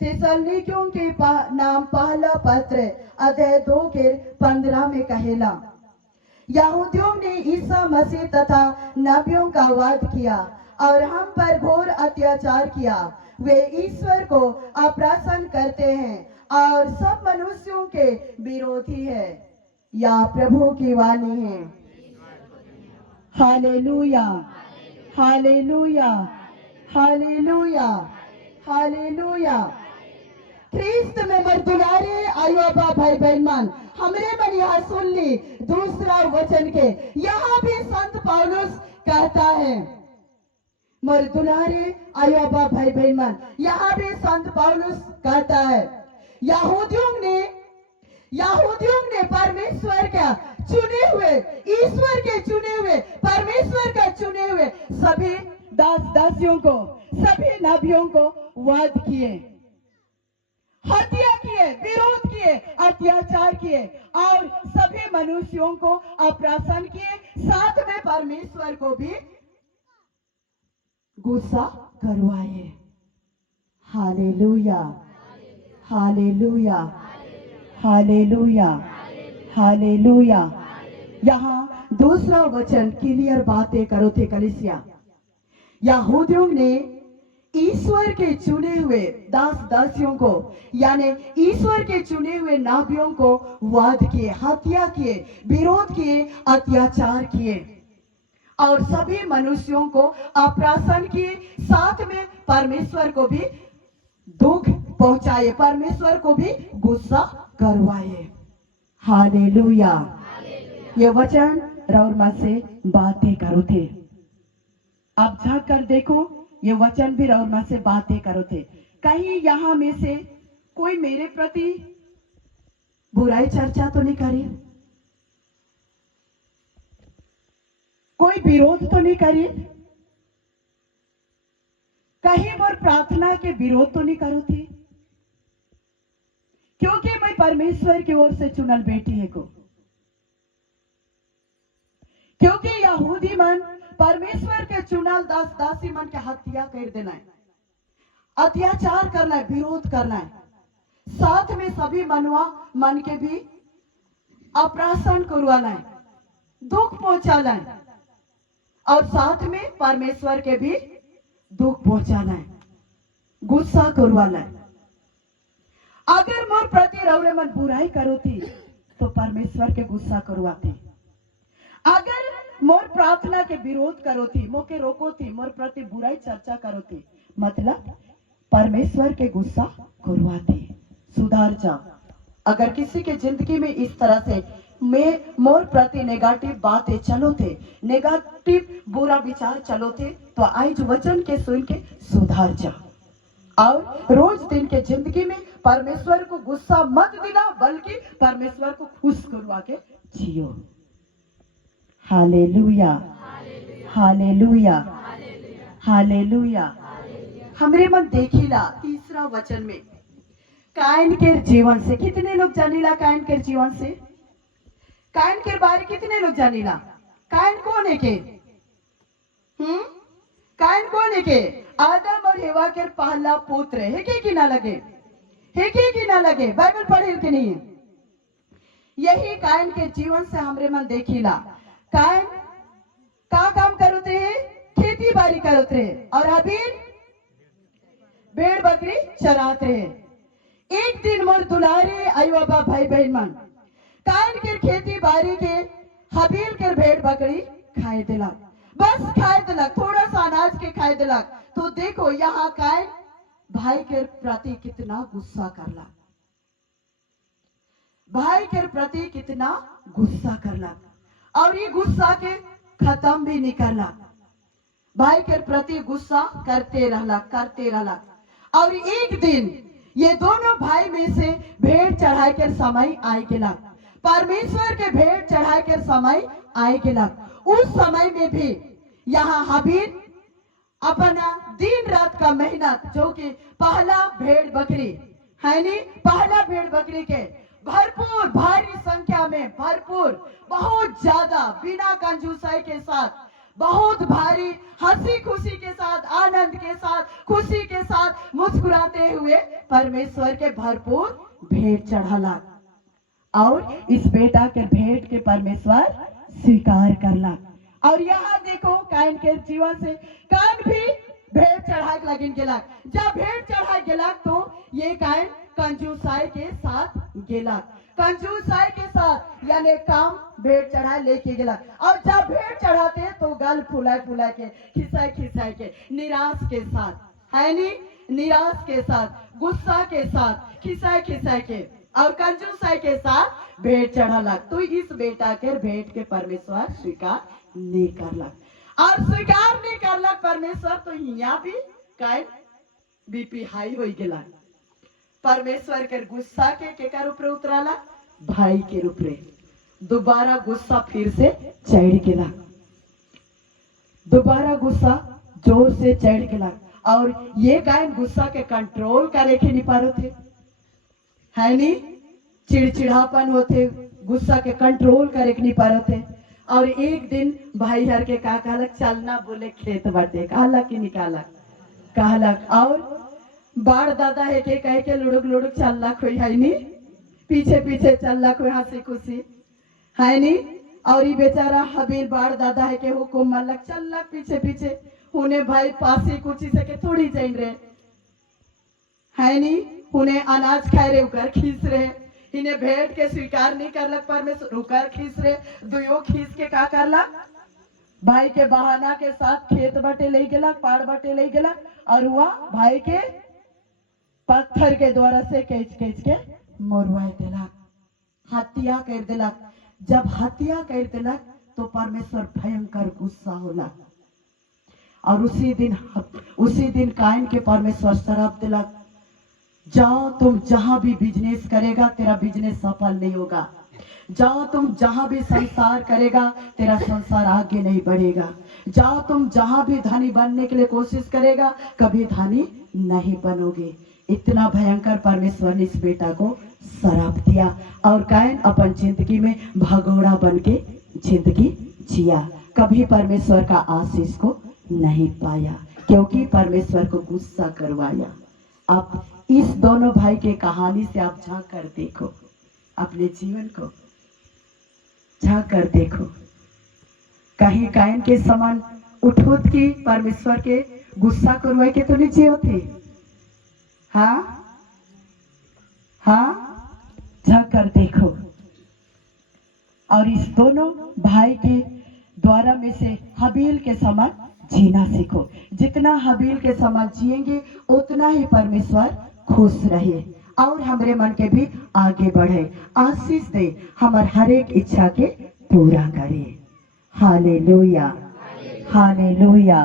थिस्सलुनीकियों के नाम पहला पत्र अध्याय 2 के 15 में कहेला, यहूदियों ने ईसा मसीह तथा नबियों का वाद किया और हम पर घोर अत्याचार किया। वे ईश्वर को अप्रसन्न करते हैं और सब मनुष्यों के विरोधी है। यह प्रभु की वाणी है। Hallelujah, hallelujah, hallelujah, hallelujah. ख्रिस्त में मर्दुलारे आयोबा भाई बहन, हमरे मन यहाँ सुन ली दूसरा वचन के। यहाँ भी संत पौलुस कहता है, मर्दुलारे आयोबा भाई बहन, यहाँ भी संत पौलुस कहता है, यहूदियों ने परमेश्वर का चुने हुए, ईश्वर के चुने हुए, परमेश्वर का चुने हुए सभी दासियों को, सभी नबियों को वाद किए, हत्या किए, विरोध किए, अत्याचार किए और सभी मनुष्यों को अप्रसन्न किए, साथ में परमेश्वर को भी गुस्सा करवाए। Hallelujah, hallelujah, hallelujah, hallelujah. यहाँ दूसरा वचन क्लियर बातें करो थे कलीसिया। यहूदियों ने ईश्वर के चुने हुए दासियों को, यानी ईश्वर के चुने हुए नबियों को वाद किए, हत्या किए, विरोध किए, अत्याचार किए और सभी मनुष्यों को अप्रसन्न किए, साथ में परमेश्वर को भी दुख पहुंचाए, परमेश्वर को भी गुस्सा करवाए। हालेलुया। ये वचन रौरमा से बातें करो थे। आप झांक कर देखो, ये वचन भी रौरमा से बातें करो थे। कहीं यहाँ में से कोई मेरे प्रति बुराई चर्चा तो नहीं करी, कोई विरोध तो नहीं करी, कहीं मोर प्रार्थना के विरोध तो नहीं करो थी, क्योंकि मैं परमेश्वर की ओर से चुनल बेटी है को। क्योंकि यहूदी मन परमेश्वर के चुनल दासी मन के हत्या कर देना है, अत्याचार करना है, विरोध करना है, साथ में सभी मनवा मन के भी अप्रसन्न करवाना है, दुख पहुंचाना है और साथ में परमेश्वर के भी दुख पहुंचाना है, गुस्सा करवाना है। अगर मोर प्रति रौरे मन बुराई करो थी तो परमेश्वर के गुस्सा करवाते। अगर मोर प्रार्थना के विरोध करो थी, मोके रोको थी, मोर प्रति बुराई चर्चा करो थी, मतलब परमेश्वर के गुस्सा करवाते। सुधार जा। अगर किसी के जिंदगी में इस तरह से मोर प्रति नेगेटिव बातें चलो थे, नेगेटिव बुरा विचार चलो थे, तो आज वचन के सुन के सुधार जा और रोज दिन के जिंदगी में परमेश्वर को गुस्सा मत दिलाओ, बल्कि परमेश्वर को खुश करवा के जियो। Hallelujah, hallelujah, hallelujah. हमरे मन देखिला तीसरा वचन में कायन के जीवन से। कितने लोग जानीला कायन के जीवन से? कायन के बारे कितने लोग जानीला? कायन कौन है के? कायन कौन है के? आदम और हेवा के पहला पुत्र है के कि ना लगे? है के कि ना लगे? बाइबल पढ़े कि नहीं? यही कायन के जीवन से हमरे मन देखिला। कायन का काम करते हैं? खेती बाड़ी करते हैं। और हबील भेड़ बकरी चराते हैं। एक दिन मोर दुलारे आयोबा भाई बहन मन कायन के खेती बाड़ी के हबील के भेड़ बकरी खाए दिलक, बस खाए दिलक, थोड़ा सा अनाज के खाए दिलक। तो देखो यहाँ कायन भाई के प्रति कितना गुस्सा करला, भाई के प्रति कितना गुस्सा करला और ये गुस्सा के खत्म भी नहीं करला। भाई के प्रति गुस्सा करते रहला और एक दिन ये दोनों भाई में से भेड़ चढ़ाई के समय आए गेला, परमेश्वर के भेड़ चढ़ाई के समय आए गेला। उस समय में भी यहाँ हबील अपना दिन रात का मेहनत, जो कि पहला भेड़ बकरी है नी, पहला भेड़ बकरी के भरपूर भारी संख्या में, भरपूर बहुत ज्यादा बिना कंजूसाई के साथ बहुत भारी हंसी खुशी के साथ, आनंद के साथ, खुशी के साथ मुस्कुराते हुए परमेश्वर के भरपूर भेंट चढ़ाला। और इस बेटा के भेंट के परमेश्वर स्वीकार करला। और यहाँ देखो कायन के जीवन से कायन भी भेंट चढ़ा लगिन गेला। जब भेंट चढ़ा गेला तो ये कायन कंजूसाई के साथ गेला, कंजूसाई के साथ यानी काम भेंट चढ़ा लेके गेला। और जब भेंट चढ़ाते तो गल फुला फुला के, खिसाई खिसाई के, निराश के साथ, है नी, निराश के साथ, गुस्सा के साथ, खिसाई खिसाई के और कंजूसाई के साथ भेंट चढ़ा। तो इस बेटा के भेंट के परमेश्वर स्वीकार नहीं करलक। और स्वीकार नहीं करलक परमेश्वर, तो यहाँ भी कायन बीपी हाई हो गेला। परमेश्वर के गुस्सा के ऊपर उतराला, भाई के ऊपर दोबारा गुस्सा फिर से चढ़ गेला, दोबारा गुस्सा जोर से चढ़ गेला। और ये कायन गुस्सा के कंट्रोल करे के नहीं पारो थे, है नी, चिड़चिड़ापन होते, गुस्सा के कंट्रोल करे के नहीं पारो थे। और एक दिन भाई हर के का कहलक, चलना बोले खेत बाटे, कहलक कि निकालक, कहलक। और बाड़ दादा है के कह के लुड़ुक लुड़ुक चललक हुई, है नी, पीछे पीछे चललक हुई हंसी खुशी, है नी। और ये बेचारा हबील बाड़ दादा है के हुकुम मलक चललक पीछे पीछे, उन्हें भाई पासी कुची से के थोड़ी जाइन रहे, है नी, उन्हें अनाज खाए रहे उकर खींच रहे, इन्हें भेंट के स्वीकार नहीं करलक परमेश्वर, उकर खींच रहे, दुयो खींच के का करला, भाई के बहाना के साथ खेत बटे ले गेला, पाड़ बटे ले गेला। और हुआ भाई के पत्थर के द्वारा से केच केच के मरवाए देलक, हत्या कर देलक। जब हत्या कर देलक तो परमेश्वर भयंकर गुस्सा होला। और उसी दिन कायन के परमेश्वर श्राप दिलक, जाओ तुम जहां भी बिजनेस करेगा तेरा बिजनेस सफल नहीं होगा, जाओ तुम जहां भी संसार करेगा तेरा संसार आगे नहीं बढ़ेगा, जाओ तुम जहां भी धनी बनने के लिए कोशिश करेगा कभी धनी नहीं बनोगे। इतना भयंकर परमेश्वर ने इस बेटा को श्राप दिया। और कायन अपन जिंदगी में भगोड़ा बन के जिंदगी जिया, कभी परमेश्वर का आशीष को नहीं पाया, क्योंकि परमेश्वर को गुस्सा करवाया। आप इस दोनों भाई के कहानी से आप झांक कर देखो, अपने जीवन को झांक कर देखो, कहीं कायन के समान उठोत की परमेश्वर के गुस्सा करवाए के तो नीचे होते। हाँ हाँ, झांक कर देखो। और इस दोनों भाई के द्वारा में से हबील के समान जीना सीखो। जितना हबील के समान जिएंगे उतना ही परमेश्वर खुश रहे और हमारे मन के भी आगे बढ़े, आशीष दे, हमार हर एक इच्छा के पूरा करे। Hallelujah, hallelujah.